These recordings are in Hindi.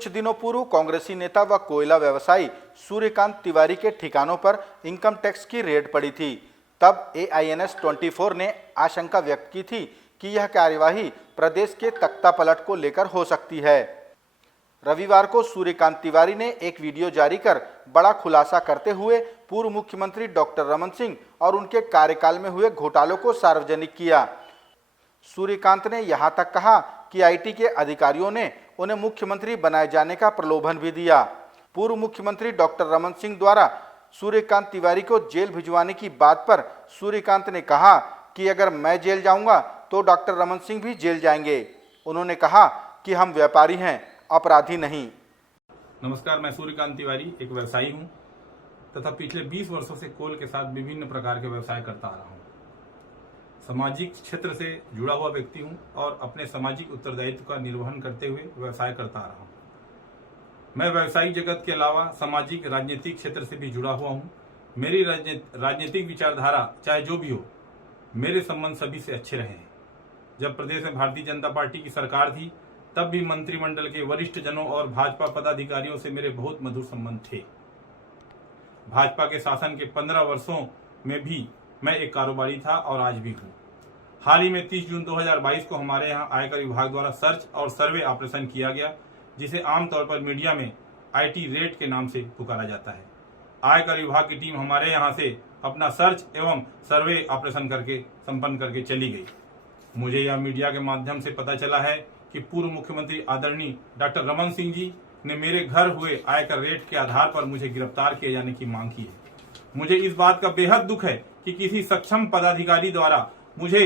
कुछ दिनों पूर्व कांग्रेसी नेता व कोयला व्यवसायी सूर्यकांत तिवारी के ठिकानों पर इनकम टैक्स की रेड पड़ी थी। तब AINS 24 ने आशंका व्यक्त की थी कि यह कार्यवाही प्रदेश के तख्ता पलट को लेकर हो सकती है। रविवार को सूर्यकांत तिवारी ने एक वीडियो जारी कर बड़ा खुलासा करते हुए पूर्व मुख्यमंत्री डॉक्टर रमन सिंह और उनके कार्यकाल में हुए घोटालों को सार्वजनिक किया। सूर्यकांत ने यहां तक कहा कि IT के अधिकारियों ने उन्हें मुख्यमंत्री बनाए जाने का प्रलोभन भी दिया। पूर्व मुख्यमंत्री डॉक्टर रमन सिंह द्वारा सूर्यकांत तिवारी को जेल भिजवाने की बात पर सूर्यकांत ने कहा कि अगर मैं जेल जाऊंगा तो डॉक्टर रमन सिंह भी जेल जाएंगे। उन्होंने कहा कि हम व्यापारी हैं, अपराधी नहीं। नमस्कार, मैं सूर्यकांत तिवारी एक व्यवसायी हूं तथा पिछले 20 वर्षों से कोल के साथ विभिन्न प्रकार के व्यवसाय करता आ रहा हूं। सामाजिक क्षेत्र से जुड़ा हुआ व्यक्ति हूं और अपने सामाजिक उत्तरदायित्व का निर्वहन करते हुए व्यवसाय करता आ रहा हूं। मैं व्यवसायिक जगत के अलावा सामाजिक राजनीतिक क्षेत्र से भी जुड़ा हुआ हूं। मेरी राजनीतिक विचारधारा चाहे जो भी हो, मेरे संबंध सभी से अच्छे रहे हैं। जब प्रदेश में भारतीय जनता पार्टी की सरकार थी तब भी मंत्रिमंडल के वरिष्ठ जनों और भाजपा पदाधिकारियों से मेरे बहुत मधुर संबंध थे। भाजपा के शासन के 15 वर्षों में भी मैं एक कारोबारी था और आज भी हूं। हाल ही में 30 जून 2022 को हमारे यहाँ आयकर विभाग द्वारा सर्च और सर्वे ऑपरेशन किया गया, जिसे आमतौर पर मीडिया में IT रेड के नाम से पुकारा जाता है। आयकर विभाग की टीम हमारे यहाँ से अपना सर्च एवं सर्वे ऑपरेशन संपन्न करके चली गई। मुझे यह मीडिया के माध्यम से पता चला है कि पूर्व मुख्यमंत्री आदरणीय डॉक्टर रमन सिंह जी ने मेरे घर हुए आयकर रेड के आधार पर मुझे गिरफ्तार किए जाने की मांग की है। मुझे इस बात का बेहद दुख है कि किसी सक्षम पदाधिकारी द्वारा मुझे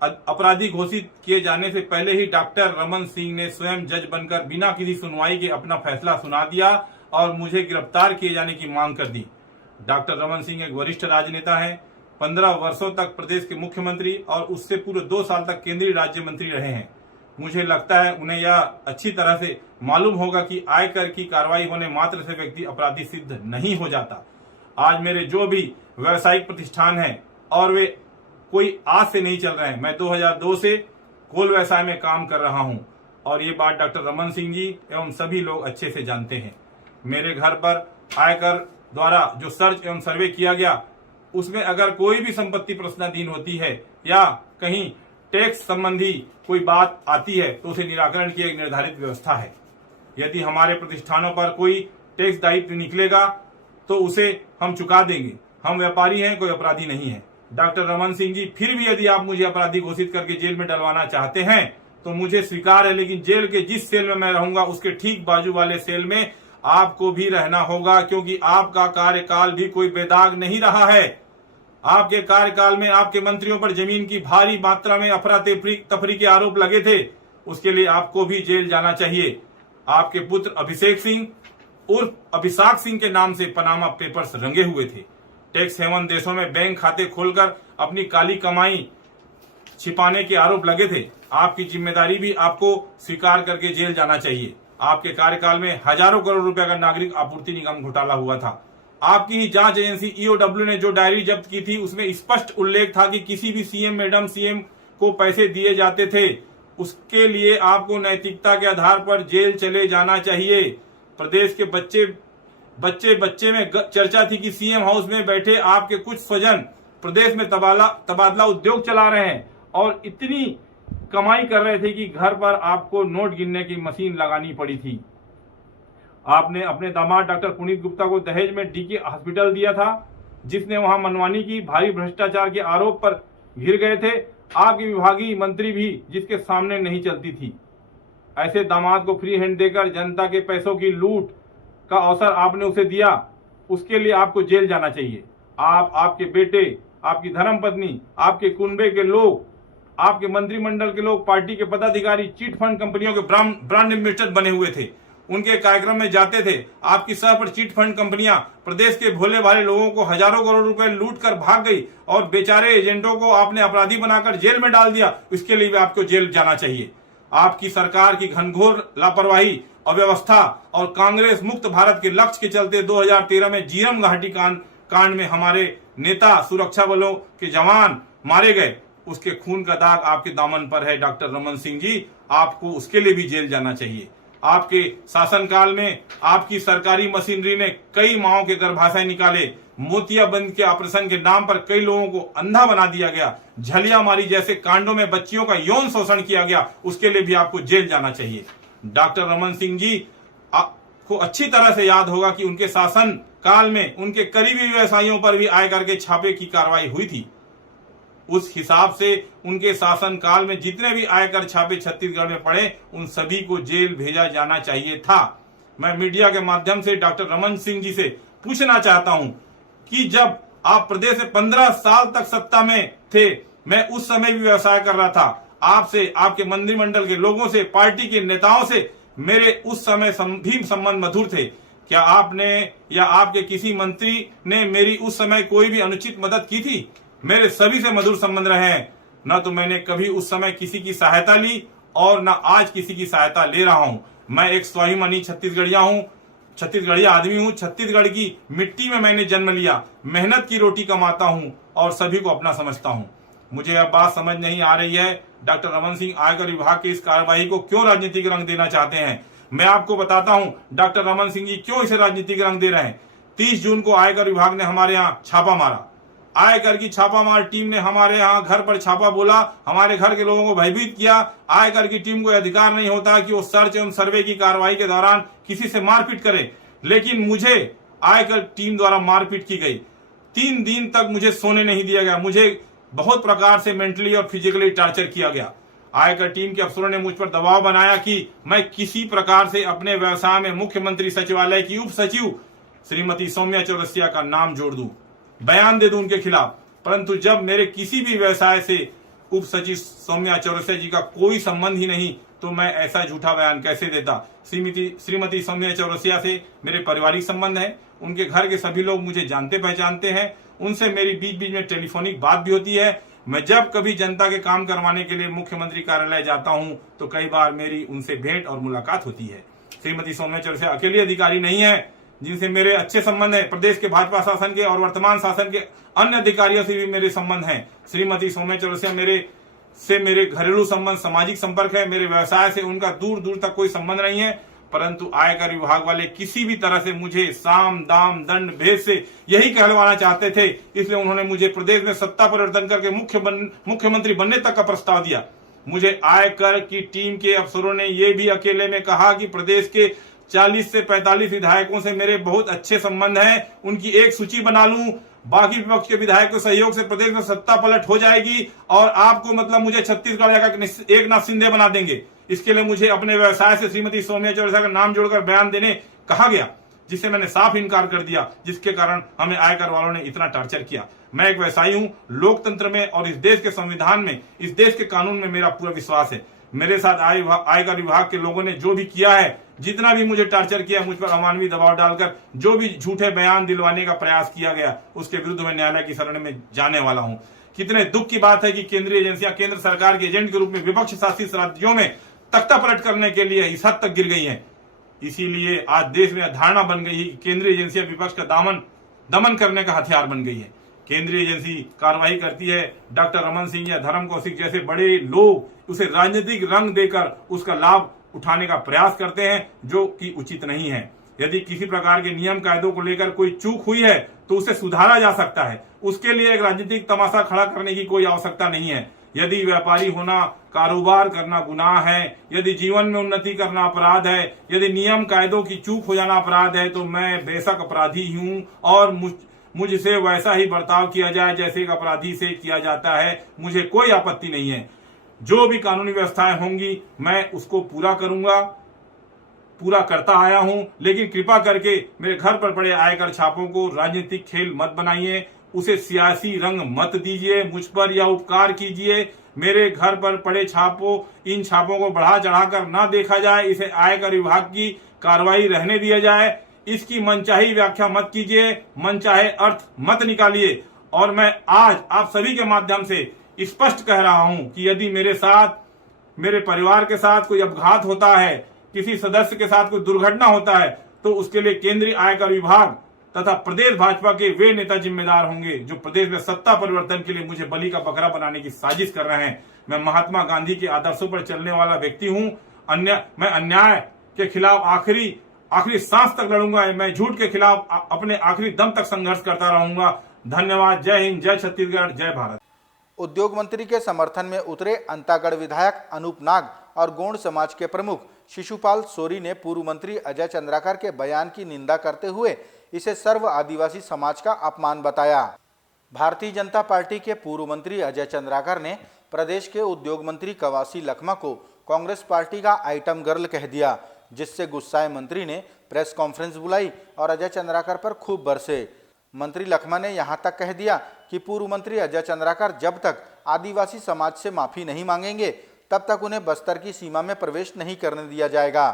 अपराधी घोषित किए जाने से पहले ही डॉक्टर रमन सिंह ने स्वयं जज बनकर बिना किसी सुनवाई के अपना फैसला सुना दिया और मुझे गिरफ्तार किए जाने की मांग कर दी। डॉक्टर रमन सिंह एक वरिष्ठ राजनेता हैं, 15 वर्षों तक प्रदेश के मुख्यमंत्री और उससे पूरे 2 साल तक केंद्रीय राज्य मंत्री रहे हैं। मुझे लगता है उन्हें यह अच्छी तरह से मालूम होगा कि आयकर की कार्रवाई होने मात्र से व्यक्ति अपराधी सिद्ध नहीं हो जाता। आज मेरे जो भी व्यावसायिक प्रतिष्ठान हैं और वे कोई आज से नहीं चल रहे हैं। मैं 2002 से कोल व्यवसाय में काम कर रहा हूं और ये बात डॉक्टर रमन सिंह जी एवं सभी लोग अच्छे से जानते हैं। मेरे घर पर आयकर द्वारा जो सर्च एवं सर्वे किया गया, उसमें अगर कोई भी संपत्ति प्रश्नाधीन होती है या कहीं टैक्स संबंधी कोई बात आती है तो उसे निराकरण की एक निर्धारित व्यवस्था है। यदि हमारे प्रतिष्ठानों पर कोई टैक्स दायित्व निकलेगा तो उसे हम चुका देंगे। हम व्यापारी हैं, कोई अपराधी नहीं है। डॉक्टर रमन सिंह जी, फिर भी यदि आप मुझे अपराधी घोषित करके जेल में डलवाना चाहते हैं तो मुझे स्वीकार है, लेकिन जेल के जिस सेल में मैं रहूंगा उसके ठीक बाजू वाले सेल में आपको भी रहना होगा, क्योंकि आपका कार्यकाल भी कोई बेदाग नहीं रहा है। आपके कार्यकाल में आपके मंत्रियों पर जमीन की भारी मात्रा में अफरा तफरी के आरोप लगे थे, उसके लिए आपको भी जेल जाना चाहिए। आपके पुत्र अभिषेक सिंह उर्फ अभिषाक सिंह के नाम से पनामा पेपर्स रंगे हुए थे। टैक्स हेवन देशों में बैंक खाते खोलकर अपनी काली कमाई छिपाने के आरोप लगे थे। आपकी जिम्मेदारी भी आपको स्वीकार करके जेल जाना चाहिए। आपके कार्यकाल में हजारों करोड़ रुपए का नागरिक आपूर्ति निगम घोटाला हुआ था। आपकी ही जांच एजेंसी EOW ने जो डायरी जब्त की थी उसमें स्पष्ट उल्लेख था कि किसी भी CM मैडम CM को पैसे दिए जाते थे, उसके लिए आपको नैतिकता के आधार पर जेल चले जाना चाहिए। प्रदेश के बच्चे में चर्चा थी कि CM हाउस में बैठे आपके कुछ स्वजन प्रदेश में तबादला उद्योग चला रहे हैं और इतनी कमाई कर रहे थे कि घर पर आपको नोट गिनने की मशीन लगानी पड़ी थी। आपने अपने दामाद डॉक्टर पुनीत गुप्ता को दहेज में DK हॉस्पिटल दिया था, जिसने वहां मनमानी की भारी भ्रष्टाचार के आरोप पर घिर गए थे। आपकी विभागीय मंत्री भी जिसके सामने नहीं चलती थी। ऐसे दामाद को फ्री हैंड देकर जनता के पैसों की लूट का अवसर आपने उसे दिया, उसके लिए आपको जेल जाना चाहिए। आप, आपके बेटे, आपकी धर्मपत्नी, आपके कुनबे के लोग, आपके मंत्रिमंडल के लोग, पार्टी के पदाधिकारी चिट फंड कंपनियों के ब्रांड एम्बेसडर बने हुए थे। उनके कार्यक्रम में जाते थे। आपकी सह पर चिट फंड कंपनियां प्रदेश के भोले भाले लोगों को हजारों करोड़ रुपए लूट कर भाग गई और बेचारे एजेंटों को आपने अपराधी बनाकर जेल में डाल दिया। इसके लिए भी आपको जेल जाना चाहिए। आपकी सरकार की घनघोर लापरवाही, अव्यवस्था और कांग्रेस मुक्त भारत के लक्ष्य के चलते 2013 में जीरम घाटी कांड में हमारे नेता, सुरक्षा बलों के जवान मारे गए। उसके खून का दाग आपके दामन पर है डॉक्टर रमन सिंह जी, आपको उसके लिए भी जेल जाना चाहिए। आपके शासनकाल में आपकी सरकारी मशीनरी ने कई माओं के गर्भाशय निकाले, मोतियाबिंद के ऑपरेशन के नाम पर कई लोगों को अंधा बना दिया गया, झलियामारी जैसे कांडों में बच्चियों का यौन शोषण किया गया, उसके लिए भी आपको जेल जाना चाहिए। डॉक्टर रमन सिंह जी को अच्छी तरह से याद होगा कि उनके शासन काल में उनके करीबी व्यवसायियों पर भी आयकर के छापे की कार्रवाई हुई थी। उस हिसाब से उनके शासन काल में जितने भी आयकर छापे छत्तीसगढ़ में पड़े उन सभी को जेल भेजा जाना चाहिए था। मैं मीडिया के माध्यम से डॉक्टर रमन सिंह जी से पूछना चाहता हूं कि जब आप प्रदेश में 15 साल तक सत्ता में थे, मैं उस समय भी व्यवसाय कर रहा था, आपसे, आपके मंत्रिमंडल के लोगों से, पार्टी के नेताओं से मेरे उस समय भी संबंध मधुर थे। क्या आपने या आपके किसी मंत्री ने मेरी उस समय कोई भी अनुचित मदद की थी? मेरे सभी से मधुर संबंध रहे हैं। न तो मैंने कभी उस समय किसी की सहायता ली और न आज किसी की सहायता ले रहा हूं। मैं एक स्वाभिमानी छत्तीसगढ़िया आदमी हूं। छत्तीसगढ़ की मिट्टी में मैंने जन्म लिया, मेहनत की रोटी कमाता हूं और सभी को अपना समझता हूं। मुझे यह बात समझ नहीं आ रही है डॉक्टर रमन सिंह आयकर विभाग की इस कार्यवाही को क्यों राजनीतिक रंग देना चाहते हैं। मैं आपको बताता हूं डॉक्टर रमन सिंह जी क्यों इसे राजनीतिक रंग दे रहे हैं। 30 जून को आयकर विभाग ने हमारे यहाँ छापा मारा। आयकर की छापामार टीम ने हमारे यहाँ घर पर छापा बोला, हमारे घर के लोगों को भयभीत किया। आयकर की टीम को अधिकार नहीं होता कि वो सर्च एवं सर्वे की कार्रवाई के दौरान किसी से मारपीट करे, लेकिन मुझे आयकर टीम द्वारा मारपीट की गई। 3 दिन तक मुझे सोने नहीं दिया गया, मुझे बहुत प्रकार से मेंटली और फिजिकली टॉर्चर किया गया। आयकर टीम के अफसरों ने मुझ पर दबाव बनाया कि मैं किसी प्रकार से अपने व्यवसाय में मुख्यमंत्री सचिवालय की उप सचिव श्रीमती सौम्या चौरसिया का नाम जोड़ दूं, बयान दे दूं उनके खिलाफ। परंतु जब मेरे किसी भी व्यवसाय से उप सचिव सौम्या चौरसिया जी का कोई संबंध ही नहीं, तो मैं ऐसा झूठा बयान कैसे देता। श्रीमती सौम्या चौरसिया से मेरे पारिवारिक संबंध है, उनके घर के सभी लोग मुझे जानते पहचानते हैं, उनसे मेरी बीच बीच में टेलीफोनिक बात भी होती है। मैं जब कभी जनता के काम करवाने के लिए मुख्यमंत्री कार्यालय जाता हूं तो कई बार मेरी उनसे भेंट और मुलाकात होती है। श्रीमती सौम्या चौरसिया अकेले अधिकारी नहीं है जिनसे मेरे अच्छे संबंध है, प्रदेश के भाजपा शासन के और वर्तमान शासन के अन्य अधिकारियों से भी मेरे संबंध हैं। श्रीमती सौम्या चौरसिया मेरे घरेलू संबंध, सामाजिक संपर्क है, मेरे व्यवसाय से उनका दूर दूर तक कोई संबंध नहीं है। परंतु आयकर विभाग वाले किसी भी तरह से मुझे साम दाम दंड भेद से यही कहलवाना चाहते थे, इसलिए उन्होंने मुझे प्रदेश में सत्ता परिवर्तन करके मुख्यमंत्री बनने तक का प्रस्ताव दिया। मुझे आयकर की टीम के अफसरों ने यह भी अकेले में कहा कि प्रदेश के 40 से 45 विधायकों से मेरे बहुत अच्छे संबंध हैं, उनकी एक सूची बना लूं, बाकी विपक्ष के विधायकों के सहयोग से प्रदेश में सत्ता पलट हो जाएगी और आपको मतलब मुझे छत्तीसगढ़ का एक नाथ शिंदे बना देंगे। इसके लिए मुझे अपने व्यवसाय से श्रीमती सौम्या चौरसिया का नाम जोड़कर बयान देने कहा गया, जिससे मैंने साफ इनकार कर दिया, जिसके कारण हमें आयकर वालों ने इतना टॉर्चर किया। मैं एक व्यवसायी हूं, लोकतंत्र में और इस देश के संविधान में, इस देश के कानून में मेरा पूरा विश्वास है। मेरे साथ आयकर विभाग के लोगों ने जो भी किया है, जितना भी मुझे टॉर्चर किया, मुझ पर अमानवीय दबाव डालकर जो भी झूठे बयान दिलवाने का प्रयास किया गया, उसके विरुद्ध मैं न्यायालय की शरण में जाने वाला हूं। कितने दुख की बात है कि केंद्रीय एजेंसियां केंद्र सरकार के एजेंट के रूप में विपक्ष शासित राज्यों में तख्ता पलट करने के लिए इस हद तक गिर गई हैं। इसीलिए आज देश में धारणा बन गई है कि केंद्रीय एजेंसियां विपक्ष का दमन करने का हथियार बन गई है। केंद्रीय एजेंसी कार्रवाई करती है, डॉक्टर रमन सिंह या धर्म कौशिक जैसे बड़े लोग उसे राजनीतिक रंग देकर उसका लाभ उठाने का प्रयास करते हैं, जो कि उचित नहीं है। यदि किसी प्रकार के नियम कायदों को लेकर कोई चूक हुई है तो उसे सुधारा जा सकता है, उसके लिए एक राजनीतिक तमाशा खड़ा करने की कोई आवश्यकता नहीं है। यदि व्यापारी होना, कारोबार करना गुनाह है, यदि जीवन में उन्नति करना अपराध है, यदि नियम कायदों की चूक हो जाना अपराध है, तो मैं बेशक अपराधी हूं और मुझसे वैसा ही बर्ताव किया जाए जैसे एक अपराधी से किया जाता है, मुझे कोई आपत्ति नहीं है। जो भी कानूनी व्यवस्थाएं होंगी मैं उसको पूरा करूंगा, पूरा करता आया हूं। लेकिन कृपा करके मेरे घर पर पड़े आयकर छापों को राजनीतिक खेल मत बनाइए, उसे सियासी रंग मत दीजिए, मुझ पर यह उपकार कीजिए। मेरे घर पर पड़े इन छापों को बढ़ा चढ़ाकर ना देखा जाए, इसे आयकर विभाग की कार्रवाई रहने दिया जाए। इसकी मनचाही व्याख्या मत कीजिए, मनचाहे अर्थ मत निकालिए। और मैं आज आप सभी के माध्यम से स्पष्ट कह रहा हूं कि यदि मेरे साथ, मेरे परिवार के साथ कोई अपघात होता है, किसी सदस्य के साथ कोई दुर्घटना होता है, तो उसके लिए केंद्रीय आयकर विभाग तथा प्रदेश भाजपा के वे नेता जिम्मेदार होंगे जो प्रदेश में सत्ता परिवर्तन के लिए मुझे बलि का बकरा बनाने की साजिश कर रहे हैं। मैं महात्मा गांधी के आदर्शों पर चलने वाला व्यक्ति हूं। मैं अन्याय के खिलाफ आखिरी सांस तक लड़ूंगा। मैं झूठ के खिलाफ अपने आखिरी दम तक संघर्ष करता रहूंगा। धन्यवाद। जय हिंद, जय छत्तीसगढ़, जय भारत। उद्योग मंत्री के समर्थन में उतरे अंतागढ़ विधायक अनूप नाग और गोंड समाज के प्रमुख शिशुपाल सोरी ने पूर्व मंत्री अजय चंद्राकर के बयान की निंदा करते हुए इसे सर्व आदिवासी समाज का अपमान बताया। भारतीय जनता पार्टी के पूर्व मंत्री अजय चंद्राकर ने प्रदेश के उद्योग मंत्री कवासी लखमा को कांग्रेस पार्टी का आइटम गर्ल कह दिया, जिससे गुस्साए मंत्री ने प्रेस कॉन्फ्रेंस बुलाई और अजय चंद्राकर पर खूब बरसे। मंत्री लखमा ने यहां तक कह दिया कि पूर्व मंत्री अजय चंद्राकर जब तक आदिवासी समाज से माफी नहीं मांगेंगे तब तक उन्हें बस्तर की सीमा में प्रवेश नहीं करने दिया जाएगा।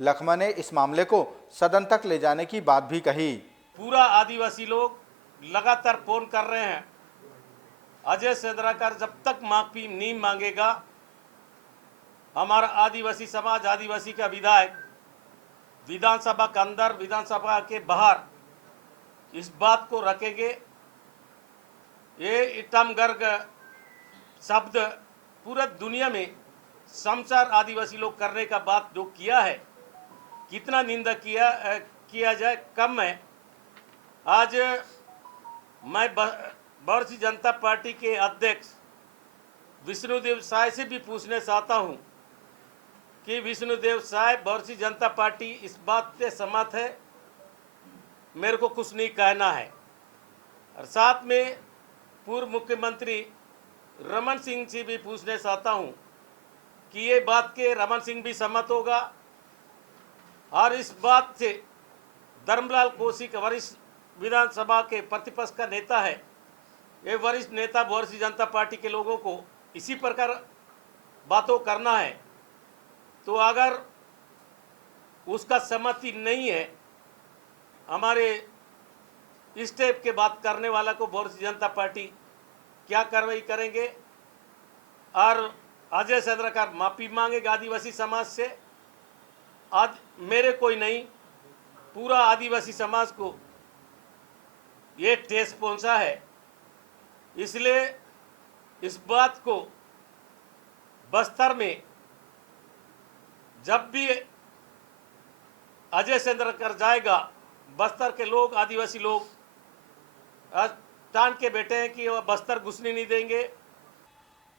लखमा ने इस मामले को सदन तक ले जाने की बात भी कही। पूरा आदिवासी लोग लगातार फोन कर रहे हैं, अजय चंद्राकर जब तक माफी नहीं मांगेगा हमारा आदिवासी समाज, आदिवासी का विधायक विधानसभा के अंदर, विधानसभा के बाहर इस बात को रखेंगे। ये इटम गर्ग शब्द पूरा दुनिया में संसार आदिवासी लोग करने का बात जो किया है, कितना निंदा किया जाए कम है। आज मैं भारतीय जनता पार्टी के अध्यक्ष विष्णुदेव साय से भी पूछना चाहता हूं कि विष्णुदेव साय, भारतीय जनता पार्टी इस बात से सहमत है, मेरे को कुछ नहीं कहना है। और साथ में पूर्व मुख्यमंत्री रमन सिंह से भी पूछना चाहता हूं कि ये बात के रमन सिंह भी सहमत होगा। और इस बात से धर्मलाल कौशिक वरिष्ठ विधानसभा के प्रतिपक्ष का नेता है, ये वरिष्ठ नेता भारतीय जनता पार्टी के लोगों को इसी प्रकार बातों करना है, तो अगर उसका सहमति नहीं है, हमारे इस टाइप के बात करने वाला को भारतीय जनता पार्टी क्या कार्रवाई करेंगे। और अजय चंद्राकर माफी मांगेगा आदिवासी समाज से। आज मेरे कोई नहीं, पूरा आदिवासी समाज को ये ठेस पहुंचा है। इसलिए इस बात को बस्तर में जब भी अजय चंद्राकर जाएगा, बस्तर के लोग, आदिवासी लोग आज टान के बैठे हैं कि वह बस्तर घुसने नहीं देंगे।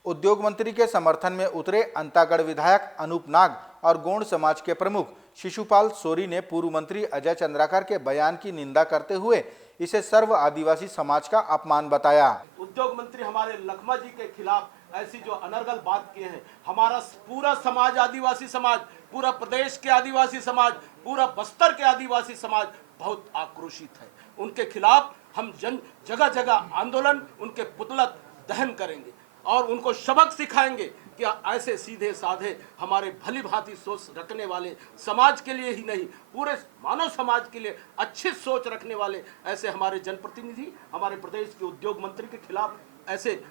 उद्योग मंत्री के समर्थन में उतरे अंतागढ़ विधायक अनूप नाग और गोंड समाज के प्रमुख शिशुपाल सोरी ने पूर्व मंत्री अजय चंद्राकर के बयान की निंदा करते हुए इसे सर्व आदिवासी समाज का अपमान बताया। उद्योग मंत्री हमारे लखमा जी के खिलाफ ऐसी जो अनर्गल बात किए हैं, हमारा पूरा समाज, आदिवासी समाज, पूरा प्रदेश के आदिवासी समाज, पूरा बस्तर के आदिवासी समाज बहुत आक्रोशित है। उनके खिलाफ हम जगह जगह आंदोलन, उनके पुतला दहन करेंगे और उनको सबक सिखाएंगे कि ऐसे सीधे साधे हमारे भली भांति सोच रखने वाले, समाज के लिए ही नहीं पूरे मानव समाज के लिए अच्छी सोच रखने वाले ऐसे हमारे जनप्रतिनिधि हमारे प्रदेश के उद्योग मंत्री के खिलाफ ऐसे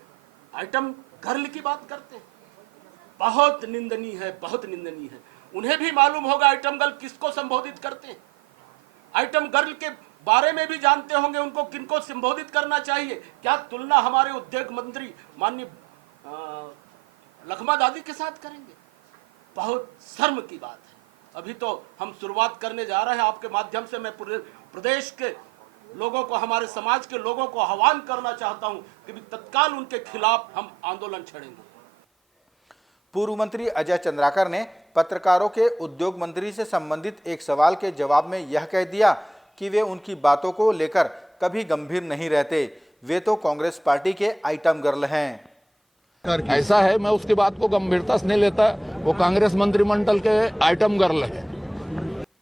आइटम गर्ल की बात करते हैं। बहुत निंदनीय है, बहुत निंदनीय है। उन्हें भी मालूम होगा आइटम गर्ल किसको संबोधित करते हैं। आइटम गर्ल के बारे में भी जानते होंगे उनको किनको संबोधित करना चाहिए। क्या तुलना हमारे उद्योग मंत्री माननीय लखमा दादी के साथ करेंगे? बहुत शर्म की बात है। अभी तो हम शुरुआत करने जा रहे हैं। आपके माध्यम से मैं पूरे प्रदेश के लोगों को, हमारे समाज के लोगों को आह्वान करना चाहता हूं कि तत्काल उनके खिलाफ हम आंदोलन छेड़ेंगे। पूर्व मंत्री अजय चंद्राकर ने पत्रकारों के उद्योग मंत्री से संबंधित एक सवाल के जवाब में यह कह दिया कि वे उनकी बातों को लेकर कभी गंभीर नहीं रहते, वे तो कांग्रेस पार्टी के आइटम गर्ल हैं। ऐसा है, मैं उसकी बात को गंभीरता से नहीं लेता, वो कांग्रेस मंत्रिमंडल के आइटम गर्ल है।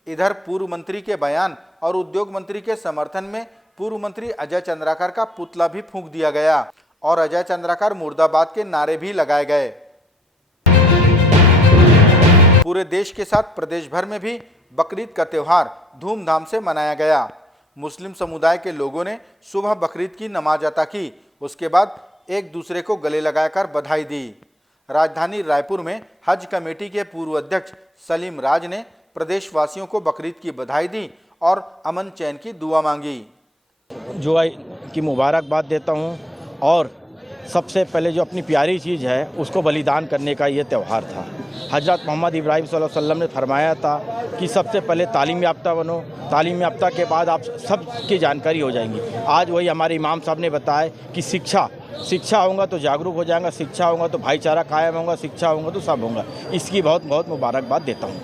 इधर पूर्व मंत्री के बयान और उद्योग मंत्री के समर्थन में पूर्व मंत्री अजय चंद्राकर का पुतला भी फूंक दिया गया और अजय चंद्राकर मुर्दाबाद के नारे भी लगाए गए। पूरे देश के साथ प्रदेश भर में भी बकरीद का त्योहार धूमधाम से मनाया गया। मुस्लिम समुदाय के लोगों ने सुबह बकरीद की नमाज अता की, उसके बाद एक दूसरे को गले लगाकर बधाई दी। राजधानी रायपुर में हज कमेटी के पूर्व अध्यक्ष सलीम राज ने प्रदेशवासियों को बकरीद की बधाई दी और अमन चैन की दुआ मांगी। जुआ की मुबारकबाद देता हूं और सबसे पहले जो अपनी प्यारी चीज़ है उसको बलिदान करने का ये त्यौहार था। हज़रत मोहम्मद इब्राहिम सल्लल्लाहु अलैहि वसल्लम ने फरमाया था कि सबसे पहले तालीम याफ्ता बनो, तालीम याफ्ता के बाद आप सबकी जानकारी हो जाएंगी। आज वही हमारे इमाम साहब ने बताया कि शिक्षा होगा तो जागरूक हो जाएगा, शिक्षा होगा तो भाईचारा कायम होगा, शिक्षा होगा तो सब होगा। इसकी बहुत बहुत मुबारकबाद देता हूँ।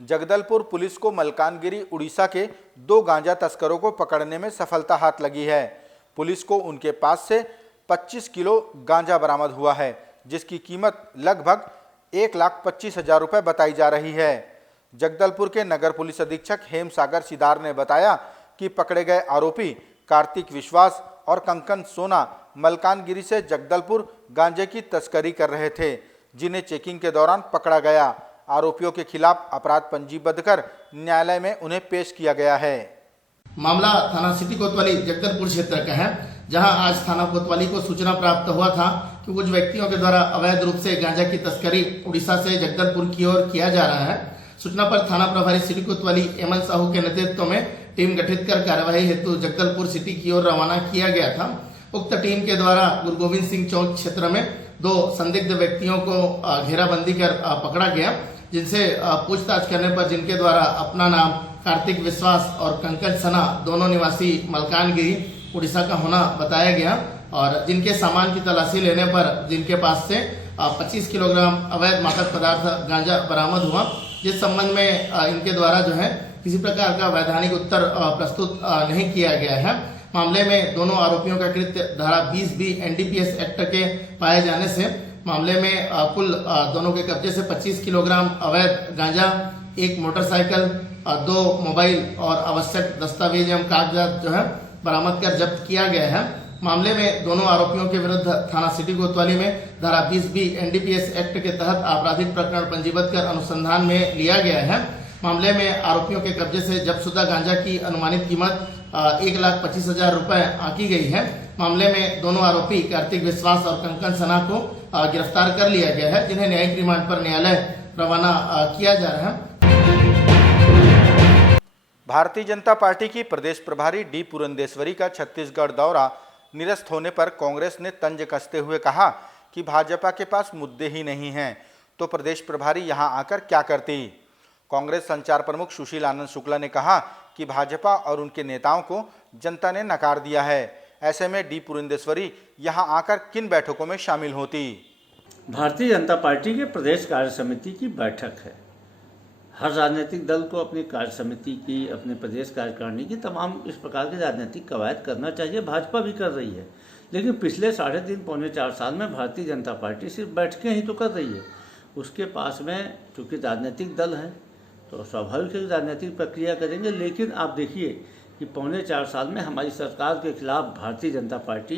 जगदलपुर पुलिस को मलकानगिरी उड़ीसा के 2 गांजा तस्करों को पकड़ने में सफलता हाथ लगी है। पुलिस को उनके पास से 25 किलो गांजा बरामद हुआ है, जिसकी कीमत लगभग 1,25,000 रुपये बताई जा रही है। जगदलपुर के नगर पुलिस अधीक्षक हेम सागर सिदार ने बताया कि पकड़े गए आरोपी कार्तिक विश्वास और कंकन सोना मलकानगिरी से जगदलपुर गांजे की तस्करी कर रहे थे, जिन्हें चेकिंग के दौरान पकड़ा गया। आरोपियों के खिलाफ अपराध पंजीबद्ध कर न्यायालय में उन्हें पेश किया गया है। मामला थाना सिटी कोतवाली जगदलपुर क्षेत्र का है, जहां आज थाना कोतवाली को सूचना प्राप्त हुआ था कि कुछ व्यक्तियों के द्वारा अवैध रूप से गांजा की तस्करी उड़ीसा से जगदलपुर की ओर किया जा रहा है। सूचना पर थाना प्रभारी सिटी कोतवाली एमएल साहू के नेतृत्व में टीम गठित कर कार्यवाही हेतु जगदलपुर सिटी की ओर रवाना किया गया था। उक्त टीम के द्वारा गुरु गोविंद सिंह चौक क्षेत्र में 2 संदिग्ध व्यक्तियों को घेराबंदी कर पकड़ा गया, जिनसे पूछताछ करने पर जिनके द्वारा अपना नाम कार्तिक विश्वास और कंकन सना दोनों निवासी मलकानगिरी उड़ीसा का होना बताया गया और जिनके सामान की तलाशी लेने पर जिनके पास से 25 किलोग्राम अवैध मादक पदार्थ गांजा बरामद हुआ, जिस संबंध में इनके द्वारा जो है किसी प्रकार का वैधानिक उत्तर प्रस्तुत नहीं किया गया है। मामले में दोनों आरोपियों का कृत्य धारा 20B एनडीपीएस एक्ट के पाए जाने से मामले में कुल दोनों के कब्जे से 25 किलोग्राम अवैध गांजा, 1 मोटरसाइकिल, 2 मोबाइल और आवश्यक दस्तावेज एवं कागजात जो है बरामद कर जब्त किया गया है। मामले में दोनों आरोपियों के विरुद्ध थाना सिटी कोतवाली में धारा 20B एनडीपीएस एक्ट के तहत आपराधिक प्रकरण पंजीबद्ध कर अनुसंधान में लिया गया है। मामले में आरोपियों के कब्जे से जब्तशुदा गांजा की अनुमानित कीमत 1,25,000 रुपये आंकी गई है। मामले में दोनों आरोपी कार्तिक विश्वास और कंकन सना को गिरफ्तार कर लिया गया है, जिन्हें न्यायिक रिमांड पर न्यायालय रवाना किया जा रहा है। भारतीय जनता पार्टी की प्रदेश प्रभारी डी पुरंदेश्वरी का छत्तीसगढ़ दौरा निरस्त होने पर कांग्रेस ने तंज कसते हुए कहा कि भाजपा के पास मुद्दे ही नहीं हैं, तो प्रदेश प्रभारी यहां आकर क्या करती। कांग्रेस संचार प्रमुख सुशील आनंद शुक्ला ने कहा कि भाजपा और उनके नेताओं को जनता ने नकार दिया है। ऐसे में डी पुरंदेश्वरी यहां आकर किन बैठकों में शामिल होती। भारतीय जनता पार्टी के प्रदेश कार्य समिति की बैठक है। हर राजनीतिक दल को अपनी कार्य समिति की, अपने प्रदेश कार्यकारिणी की तमाम इस प्रकार की राजनीतिक कवायद करना चाहिए। भाजपा भी कर रही है, लेकिन पिछले 3.5 पौने 4 साल में भारतीय जनता पार्टी सिर्फ बैठकें ही तो कर रही है। उसके पास में चूँकि राजनीतिक दल है तो स्वाभाविक है राजनीतिक प्रक्रिया करेंगे, लेकिन आप देखिए कि पौने 4 साल में हमारी सरकार के खिलाफ भारतीय जनता पार्टी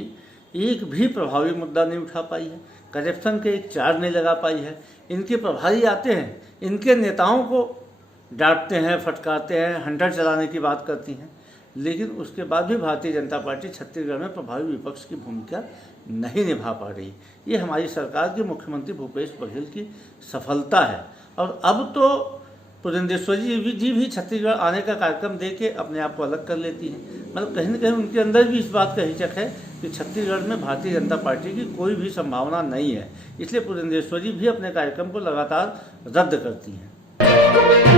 एक भी प्रभावी मुद्दा नहीं उठा पाई है, करप्शन के एक चार्ज नहीं लगा पाई है। इनके प्रभारी आते हैं, इनके नेताओं को डांटते हैं, फटकारते हैं, हंटर चलाने की बात करती हैं, लेकिन उसके बाद भी भारतीय जनता पार्टी छत्तीसगढ़ में प्रभावी विपक्ष की भूमिका नहीं निभा पा रही। ये हमारी सरकार के मुख्यमंत्री भूपेश बघेल की सफलता है। और अब तो पुरंदेश्वरी जी भी छत्तीसगढ़ आने का कार्यक्रम दे के अपने आप को अलग कर लेती हैं। मतलब कहीं न कहीं उनके अंदर भी इस बात का हिचक है कि छत्तीसगढ़ में भारतीय जनता पार्टी की कोई भी संभावना नहीं है, इसलिए पुरंदेश्वरी भी अपने कार्यक्रम को लगातार रद्द करती हैं।